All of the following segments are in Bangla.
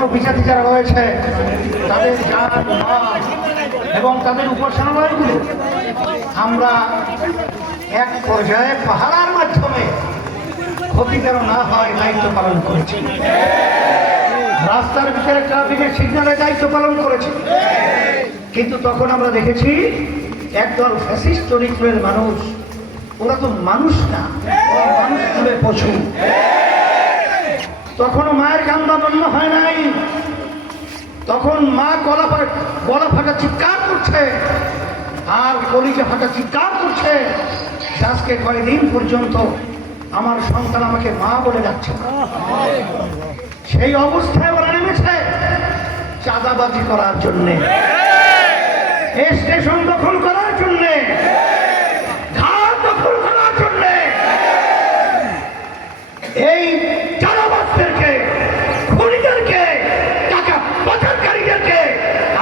এখনও বিচারী যারা রয়েছে, তাদের এবং তাদের উপাসনালয়গুলো আমরা এক পর্যায়ে পাহারার মাধ্যমে ক্ষতি যেন না হয় দায়িত্ব পালন করেছি। রাস্তার ভিতরে ট্রাফিকের সিগন্যালে দায়িত্ব পালন করেছি। কিন্তু তখন আমরা দেখেছি, একদল ফ্যাসিস্ট চরিত্রের মানুষ, ওরা তো মানুষ না, ওরা মানুষ পশু। তখনও মায়ের কান্দা বন্ধ হয় নাই। তখন মা গলা গলা ফাটা চিৎকার করছে। আর কলিজা ফাটা চিৎকার করছে। আজকে কয়েকদিন পর্যন্ত আমার সন্তান আমাকে মা বলে যাচ্ছে। সেই অবস্থায় ওরা নেমেছে চাঁদাবাজি করার জন্যে। স্টেশন দখল করার জন্যে ঘাট দখল করার জন্যে এই চাঁদাবাজদেরকে খুনিদেরকে টাকা পাচারকারীদেরকে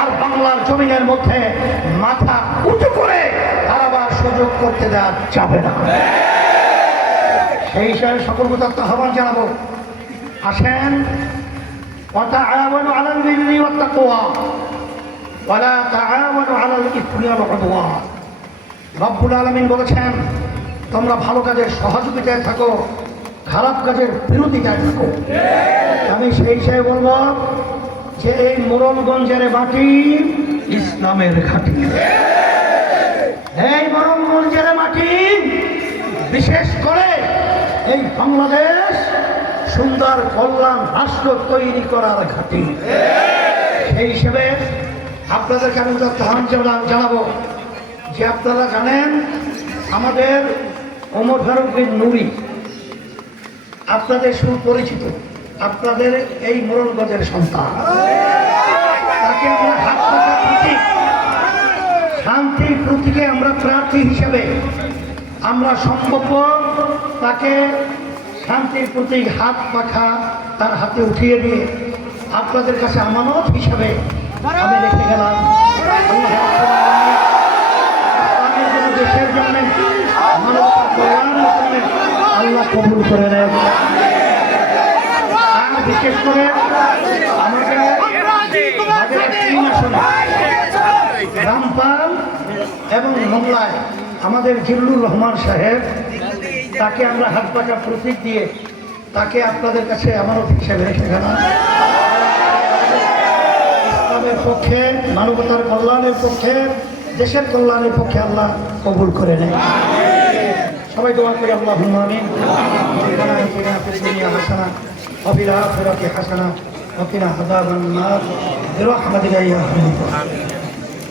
আর বাংলার জমিনের মধ্যে মাথা উঁচু করে হারাবার সুযোগ করতে দেওয়া যাবে না। সেই হিসাবে সকলকে তত্ত্ব আহ্বান জানাব। আসেন রব্বুল আলমিন বলেছেন, তোমরা ভালো কাজের সহযোগিতায় থাকো, খারাপ কাজের বিরোধিতায় থাকো। আমি সেই হিসাবে বলব যে এই মোরলগঞ্জের মাটি ইসলামের ঘাঁটি। এই মোরলগঞ্জের মাটি, বিশেষ করে এই বাংলাদেশ সুন্দর কল্যাণ রাষ্ট্র তৈরি করার ঘাঁটি। সেই হিসেবে আপনাদেরকে আমি আহ্বান জানা- জানাব যে আপনারা জানেন আমাদের ওমর ফারুক নুরি আপনাদের সুপরিচিত, আপনাদের এই মোরলগঞ্জের সন্তান তাকে আমরা হাত পাকা প্রতীক শান্তির প্রতীকে আমরা প্রার্থী হিসেবে আমরা সম্ভব তাকে শান্তির প্রতীক হাত পাখা তার হাতে উঠিয়ে দিয়ে আপনাদের কাছে আমানত হিসাবে আমি রেখে গেলাম। দেশের জন্য করে নেন। আর বিশেষ করে আসনে রামপাল এবং মামলায় আমাদের জিল্লুর রহমান সাহেব, তাকে আমরা হাত পাকা প্রতীক দিয়ে তাকে আপনাদের কাছে আমার অফিসে রেখে গেলাম। ইসলামের পক্ষে, মানবতার কল্যাণের পক্ষে, দেশের কল্যাণের পক্ষে আল্লাহ কবুল করে নেয়। সবাই দোয়া করে আল্লাহ হুমামিন হাসানা অবিরা ফেরাকে হাসানা অকিনা হাজার রহমাদিয়া